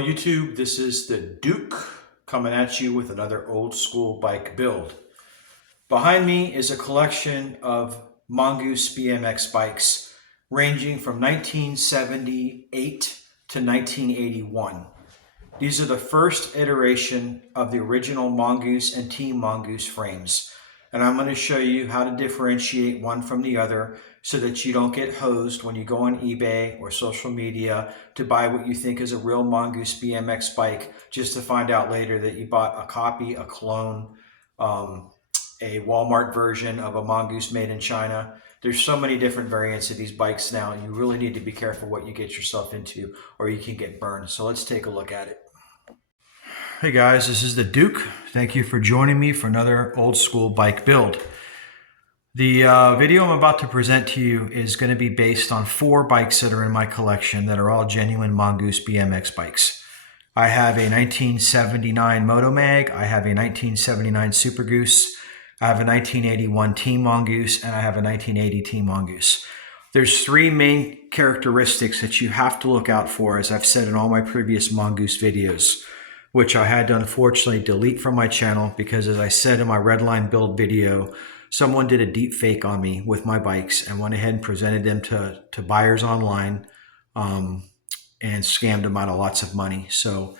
Hello YouTube, this is the Duke coming at you with another old school bike build. Behind me is a collection of Mongoose BMX bikes ranging from 1978 to 1981. These are the first iteration of the original Mongoose and Team Mongoose frames. And I'm going to show you how to differentiate one from the other so that you don't get hosed when you go on eBay or social media to buy what you think is a real Mongoose BMX bike, just to find out later that you bought a copy, a clone, a Walmart version of a Mongoose made in China. There's so many different variants of these bikes now. You really need to be careful what you get yourself into or you can get burned. So let's take a look at it. Hey guys, this is the Duke. Thank you for joining me for another old school bike build. The video I'm about to present to you is going to be based on 4 bikes that are in my collection that are all genuine Mongoose BMX bikes. I have a 1979 Motomag, I have a 1979 Supergoose, I have a 1981 Team Mongoose, and I have a 1980 Team Mongoose. There's 3 main characteristics that you have to look out for, as I've said in all my previous Mongoose videos, which I had to unfortunately delete from my channel because, as I said in my Redline build video, someone did a deep fake on me with my bikes and went ahead and presented them to buyers online and scammed them out of lots of money. So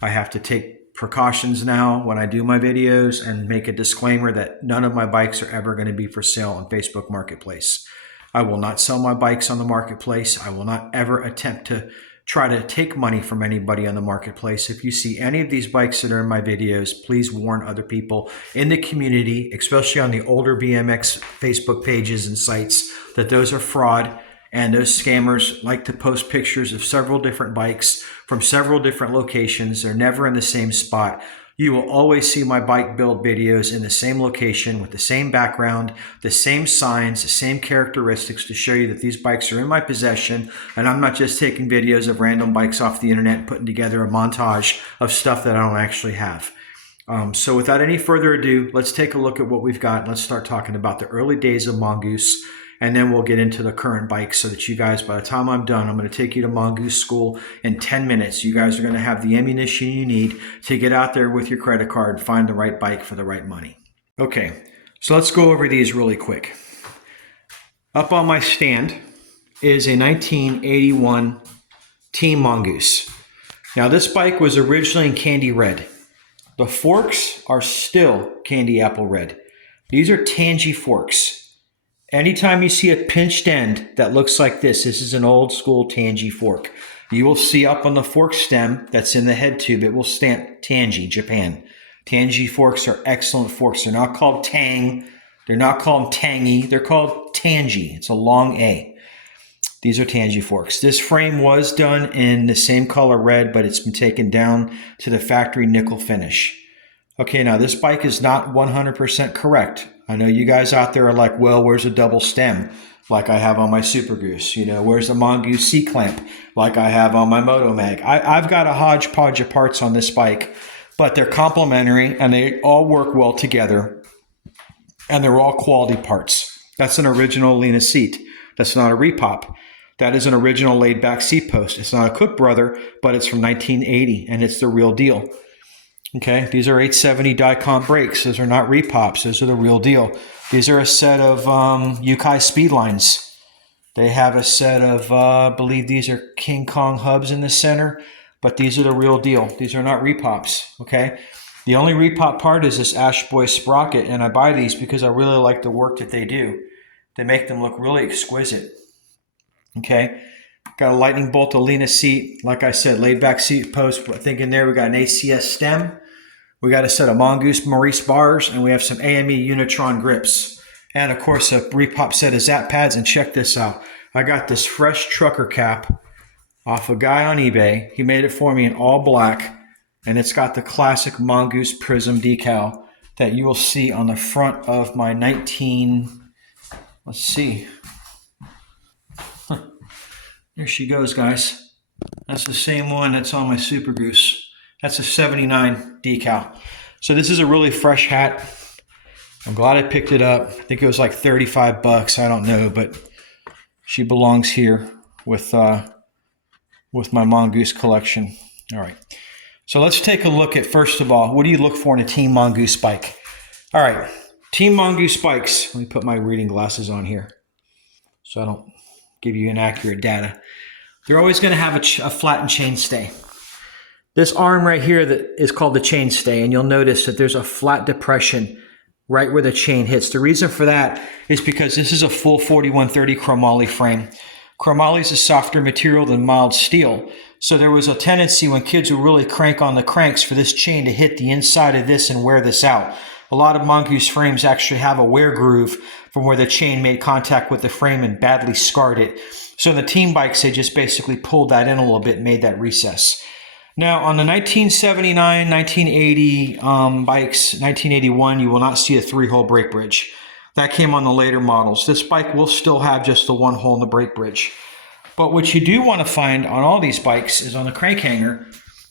I have to take precautions now when I do my videos and make a disclaimer that none of my bikes are ever going to be for sale on Facebook Marketplace. I will not sell my bikes on the marketplace. I will not ever attempt to try to take money from anybody on the marketplace. If you see any of these bikes that are in my videos, please warn other people in the community, especially on the older BMX Facebook pages and sites, that those are fraud, and those scammers like to post pictures of several different bikes from several different locations. They're never in the same spot. You will always see my bike build videos in the same location with the same background, the same signs, the same characteristics to show you that these bikes are in my possession, and I'm not just taking videos of random bikes off the internet and putting together a montage of stuff that I don't actually have. So without any further ado, let's take a look at what we've got. Let's start talking about the early days of Mongoose, and then we'll get into the current bikes so that you guys, by the time I'm done, I'm going to take you to Mongoose School in 10 minutes. You guys are going to have the ammunition you need to get out there with your credit card and find the right bike for the right money. Okay, so let's go over these really quick. Up on my stand is a 1981 Team Mongoose. Now this bike was originally in candy red. The forks are still candy apple red. These are tangy forks. Anytime you see a pinched end that looks like this is an old school tangy fork. You will see up on the fork stem that's in the head tube, it will stamp Tangy, Japan. Tangy forks are excellent forks. They're not called Tang. They're not called Tangy. They're called Tangy. It's a long A. These are Tangy forks. This frame was done in the same color red, but it's been taken down to the factory nickel finish. Okay, now this bike is not 100% correct. I know you guys out there are like, well, where's a double stem like I have on my Supergoose? You know, where's the Mongoose C-clamp like I have on my Motomag? I've got a hodgepodge of parts on this bike, but they're complementary and they all work well together, and they're all quality parts. That's an original Lena seat. That's not a repop. That is an original laid back seat post. It's not a Cook Brother, but it's from 1980 and it's the real deal. Okay, these are 870 Dicom brakes. Those are not repops. Those are the real deal. These are a set of Yukai speed lines. They have a set of, I believe these are King Kong hubs in the center, but these are the real deal. These are not repops, okay? The only repop part is this Ash Boy sprocket, and I buy these because I really like the work that they do. They make them look really exquisite, okay? Got a lightning bolt Alina seat. Like I said, laid back seat post. I think in there we got an ACS stem. We got a set of Mongoose Maurice bars, and we have some AME Unitron grips. And of course, a repop set of Zap pads. And check this out. I got this fresh trucker cap off a guy on eBay. He made it for me in all black. And it's got the classic Mongoose Prism decal that you will see on the front of my let's see. There she goes, guys. That's the same one that's on my Supergoose. That's a 79 decal. So this is a really fresh hat. I'm glad I picked it up. I think it was like 35 bucks. I don't know, but she belongs here with my Mongoose collection. All right. So let's take a look at, first of all, what do you look for in a Team Mongoose bike? All right. Team Mongoose bikes. Let me put my reading glasses on here so I don't give you inaccurate data. They're always going to have a flattened chainstay. This arm right here that is called the chainstay, and you'll notice that there's a flat depression right where the chain hits. The reason for that is because this is a full 4130 chromoly frame. Chromoly is a softer material than mild steel. So there was a tendency when kids would really crank on the cranks for this chain to hit the inside of this and wear this out. A lot of Mongoose frames actually have a wear groove from where the chain made contact with the frame and badly scarred it. So in the team bikes, they just basically pulled that in a little bit and made that recess. Now, on the 1979, 1980 bikes, 1981, you will not see a 3-hole brake bridge. That came on the later models. This bike will still have just the 1 hole in the brake bridge. But what you do want to find on all these bikes is on the crank hanger,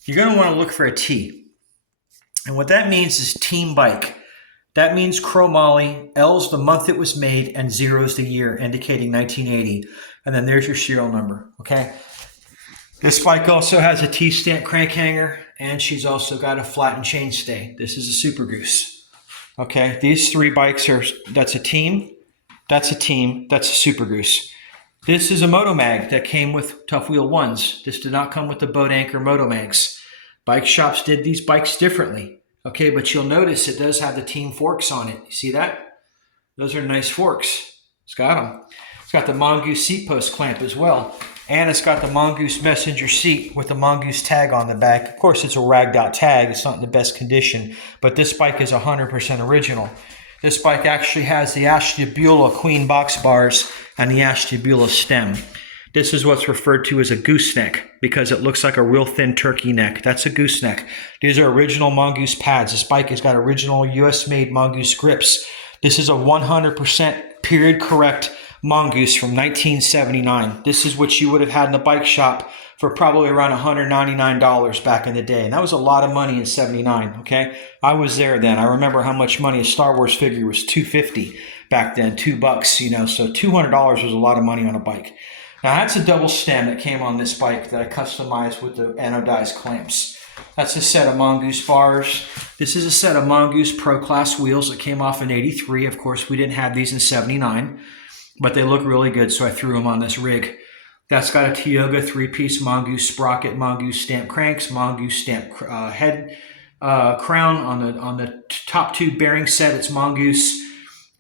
you're going to want to look for a T. And what that means is team bike. That means chromoly, L's the month it was made, and 0's the year, indicating 1980. And then there's your serial number, okay? This bike also has a T-stamp crank hanger, and she's also got a flattened chainstay. This is a Supergoose. Okay, these 3 bikes are, that's a team, that's a team, that's a Supergoose. This is a Motomag that came with Tough Wheel 1s. This did not come with the Boat Anchor Motomags. Bike shops did these bikes differently. Okay, but you'll notice it does have the team forks on it. You see that? Those are nice forks. It's got them. It's got the Mongoose seat post clamp as well. And it's got the Mongoose messenger seat with the Mongoose tag on the back. Of course, it's a ragged out tag. It's not in the best condition, but this bike is 100% original. This bike actually has the Ashtabula Queen box bars and the Ashtabula stem. This is what's referred to as a gooseneck because it looks like a real thin turkey neck. That's a gooseneck. These are original Mongoose pads. This bike has got original US-made Mongoose grips. This is a 100% period correct Mongoose from 1979. This is what you would have had in the bike shop for probably around $199 back in the day. And that was a lot of money in 79, okay? I was there then. I remember how much money a Star Wars figure was, $250 back then, $2, you know, so $200 was a lot of money on a bike. Now that's a double stem that came on this bike that I customized with the anodized clamps. That's a set of Mongoose bars. This is a set of Mongoose Pro Class wheels that came off in 83. Of course, we didn't have these in 79. But they look really good, so I threw them on this rig. That's got a Tioga 3-piece Mongoose sprocket, Mongoose stamp cranks, Mongoose stamp head crown on the top 2 bearing set. It's Mongoose,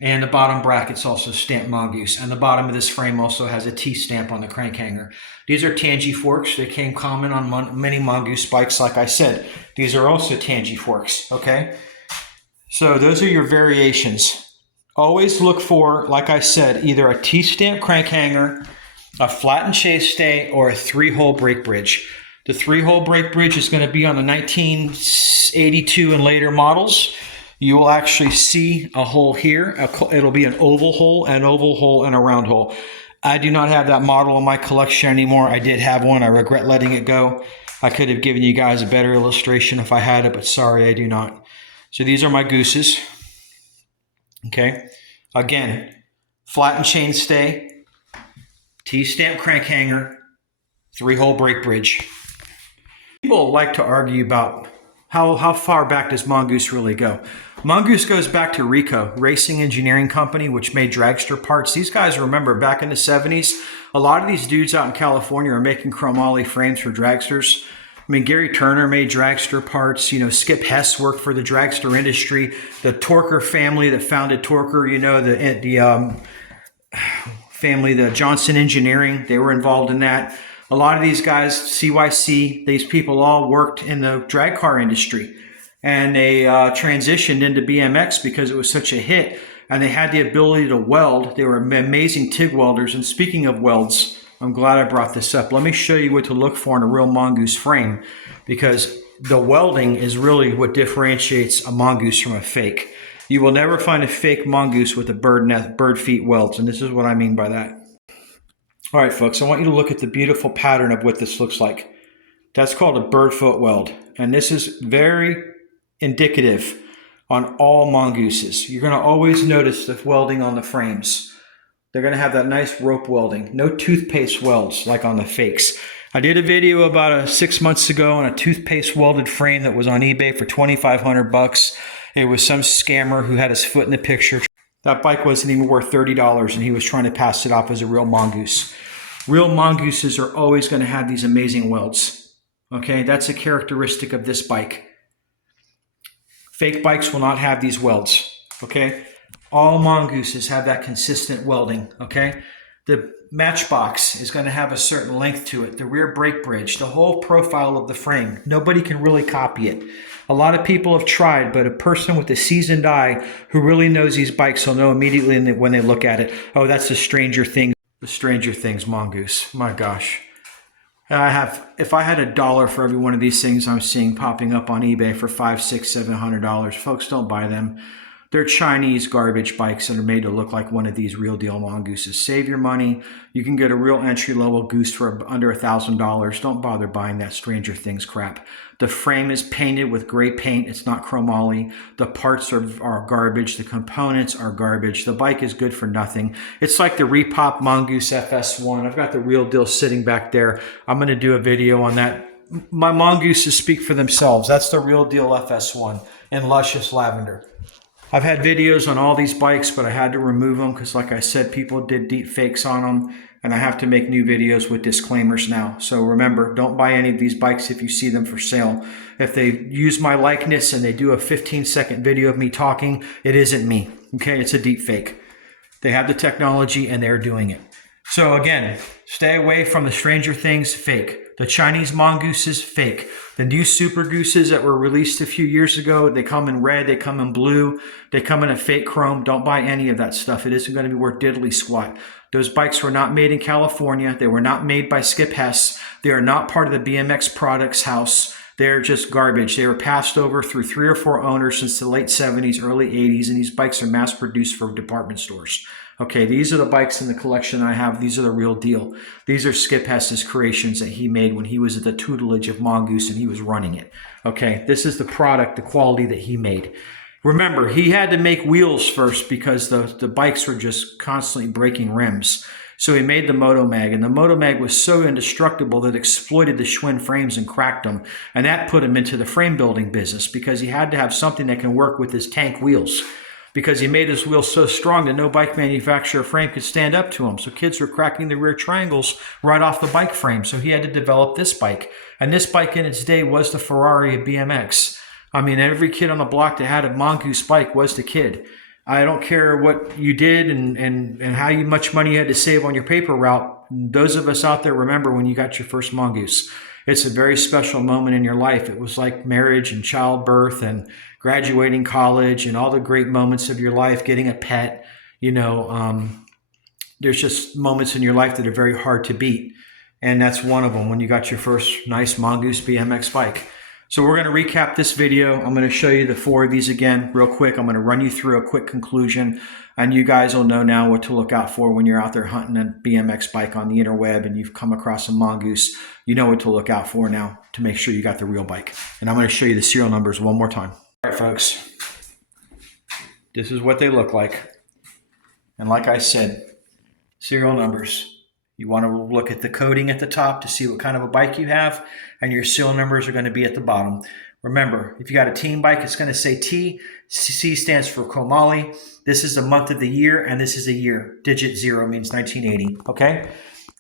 and the bottom bracket's also stamped Mongoose. And the bottom of this frame also has a T stamp on the crank hanger. These are Tangy forks. They came common on many Mongoose bikes, like I said. These are also Tangy forks, okay? So those are your variations. Always look for, like I said, either a T-stamp crank hanger, a flattened chainstay, or a 3-hole brake bridge. The 3-hole brake bridge is going to be on the 1982 and later models. You will actually see a hole here. It'll be an oval hole, and a round hole. I do not have that model in my collection anymore. I did have one. I regret letting it go. I could have given you guys a better illustration if I had it, but sorry, I do not. So these are my gooses. Okay, again, flattened chainstay, T-stamp crank hanger, 3-hole brake bridge. People like to argue about how far back does Mongoose really go. Mongoose goes back to Rico, Racing Engineering Company, which made dragster parts. These guys, remember, back in the 70s, a lot of these dudes out in California are making chromoly frames for dragsters. I mean, Gary Turner made dragster parts. You know, Skip Hess worked for the dragster industry. The Torker family that founded Torker, you know, the family, the Johnson Engineering, they were involved in that. A lot of these guys, CYC, these people all worked in the drag car industry. And they transitioned into BMX because it was such a hit. And they had the ability to weld. They were amazing TIG welders. And speaking of welds, I'm glad I brought this up. Let me show you what to look for in a real Mongoose frame, because the welding is really what differentiates a Mongoose from a fake. You will never find a fake Mongoose with a bird feet welds, and this is what I mean by that. All right, folks, I want you to look at the beautiful pattern of what this looks like. That's called a bird foot weld, and this is very indicative on all Mongooses. You're going to always notice the welding on the frames. They're going to have that nice rope welding. No toothpaste welds like on the fakes. I did a video about 6 months ago on a toothpaste welded frame that was on eBay for 2,500 bucks. It was some scammer who had his foot in the picture. That bike wasn't even worth $30 and he was trying to pass it off as a real mongoose. Real mongooses are always going to have these amazing welds. Okay, that's a characteristic of this bike. Fake bikes will not have these welds. Okay, all mongooses have that consistent welding. Okay, the matchbox is going to have a certain length to it. The rear brake bridge, the whole profile of the frame. Nobody can really copy it. A lot of people have tried, but a person with a seasoned eye who really knows these bikes will know immediately when they look at it, oh, that's the Stranger Things. The Stranger Things mongoose. My gosh. If I had $1 for every one of these things I'm seeing popping up on eBay for $500, $600, $700, folks, don't buy them. They're Chinese garbage bikes that are made to look like one of these real deal mongooses. Save your money. You can get a real entry level goose for under $1,000. Don't bother buying that Stranger Things crap. The frame is painted with gray paint. It's not chromoly. The parts are garbage. The components are garbage. The bike is good for nothing. It's like the Repop Mongoose FS1. I've got the real deal sitting back there. I'm going to do a video on that. My mongooses speak for themselves. That's the real deal FS1 in luscious lavender. I've had videos on all these bikes, but I had to remove them because, like I said, people did deep fakes on them, and I have to make new videos with disclaimers now. So remember, don't buy any of these bikes if you see them for sale. If they use my likeness and they do a 15-second video of me talking, it isn't me. Okay, it's a deep fake. They have the technology and they're doing it. So again, stay away from the Stranger Things fake. The Chinese mongooses, fake. The new Supergooses that were released a few years ago, they come in red, they come in blue, they come in a fake chrome. Don't buy any of that stuff. It isn't going to be worth diddly squat. Those bikes were not made in California. They were not made by Skip Hess. They are not part of the BMX Products house. They're just garbage. They were passed over through 3 or 4 owners since the late 70s, early 80s, and these bikes are mass produced for department stores. Okay, these are the bikes in the collection I have. These are the real deal. These are Skip Hess's creations that he made when he was at the tutelage of Mongoose and he was running it. Okay, this is the product, the quality that he made. Remember, he had to make wheels first because the bikes were just constantly breaking rims. So he made the Motomag, and the Motomag was so indestructible that it exploited the Schwinn frames and cracked them. And that put him into the frame building business because he had to have something that can work with his tank wheels, because he made his wheels so strong that no bike manufacturer frame could stand up to him. So kids were cracking the rear triangles right off the bike frame. So he had to develop this bike. And this bike in its day was the Ferrari of BMX. I mean, every kid on the block that had a Mongoose bike was the kid. I don't care what you did and how much money you had to save on your paper route. Those of us out there remember when you got your first Mongoose. It's a very special moment in your life. It was like marriage and childbirth and graduating college and all the great moments of your life, getting a pet. You know, there's just moments in your life that are very hard to beat. And that's one of them when you got your first nice Mongoose BMX bike. So we're going to recap this video. I'm going to show you the 4 of these again real quick. I'm going to run you through a quick conclusion, and you guys will know now what to look out for when you're out there hunting a BMX bike on the interweb and you've come across a Mongoose. You know what to look out for now to make sure you got the real bike. And I'm going to show you the serial numbers one more time. All right, folks, this is what they look like. And like I said, serial numbers. You want to look at the coding at the top to see what kind of a bike you have, and your serial numbers are going to be at the bottom. Remember, if you got a team bike, it's going to say T. C stands for chromoly. This is the month of the year, and this is a year. Digit 0 means 1980, okay?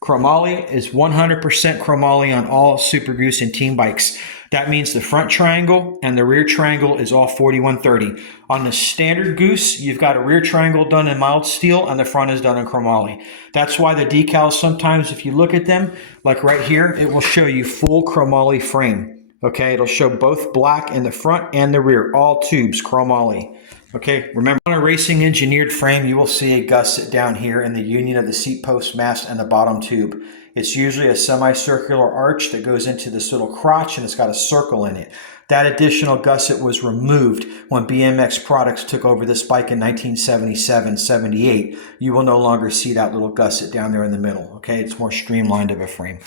Chromoly is 100% chromoly on all Supergoose and team bikes. That means the front triangle and the rear triangle is all 4130. On the standard Goose, you've got a rear triangle done in mild steel and the front is done in chromoly. That's why the decals sometimes, if you look at them, like right here, it will show you full chromoly frame. Okay, it'll show both black in the front and the rear, all tubes, chromoly. Okay, remember on a racing engineered frame, you will see a gusset down here in the union of the seat post mast and the bottom tube. It's usually a semicircular arch that goes into this little crotch and it's got a circle in it. That additional gusset was removed when BMX Products took over this bike in 1977-78. You will no longer see that little gusset down there in the middle. Okay, it's more streamlined of a frame.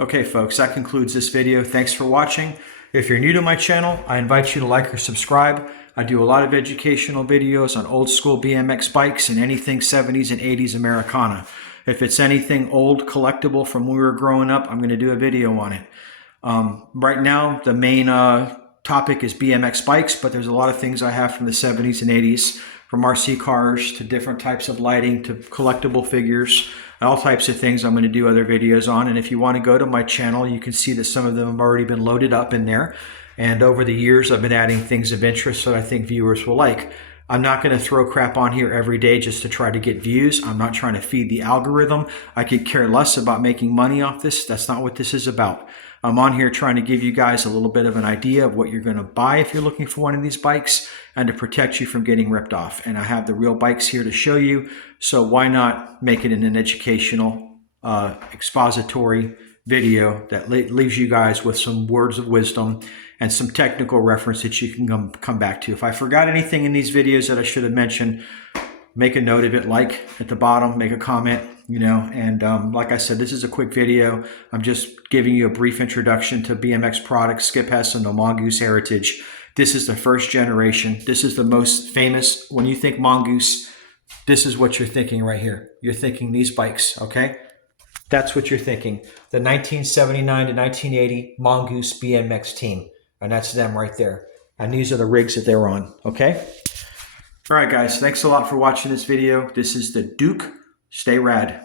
Okay, folks, that concludes this video. Thanks for watching. If you're new to my channel, I invite you to like or subscribe. I do a lot of educational videos on old school BMX bikes and anything 70s and 80s Americana. If it's anything old collectible from when we were growing up, I'm going to do a video on it. Right now, the main topic is BMX bikes, but there's a lot of things I have from the 70s and 80s, from RC cars to different types of lighting to collectible figures, all types of things I'm going to do other videos on. And if you want to go to my channel, you can see that some of them have already been loaded up in there. And over the years, I've been adding things of interest that I think viewers will like. I'm not going to throw crap on here every day just to try to get views. I'm not trying to feed the algorithm. I could care less about making money off this. That's not what this is about. I'm on here trying to give you guys a little bit of an idea of what you're going to buy if you're looking for one of these bikes and to protect you from getting ripped off. And I have the real bikes here to show you. So why not make it in an educational, expository video that leaves you guys with some words of wisdom and some technical reference that you can come back to. If I forgot anything in these videos that I should have mentioned, make a note of it, like at the bottom, make a comment, you know. And like I said, this is a quick video. I'm just giving you a brief introduction to BMX products, Skip Hess and the Mongoose heritage. This is the first generation. This is the most famous. When you think Mongoose, this is what you're thinking right here. You're thinking these bikes, okay? That's what you're thinking. The 1979 to 1980 Mongoose BMX team. And that's them right there. And these are the rigs that they're on, okay? All right, guys, thanks a lot for watching this video. This is the Duke. Stay rad.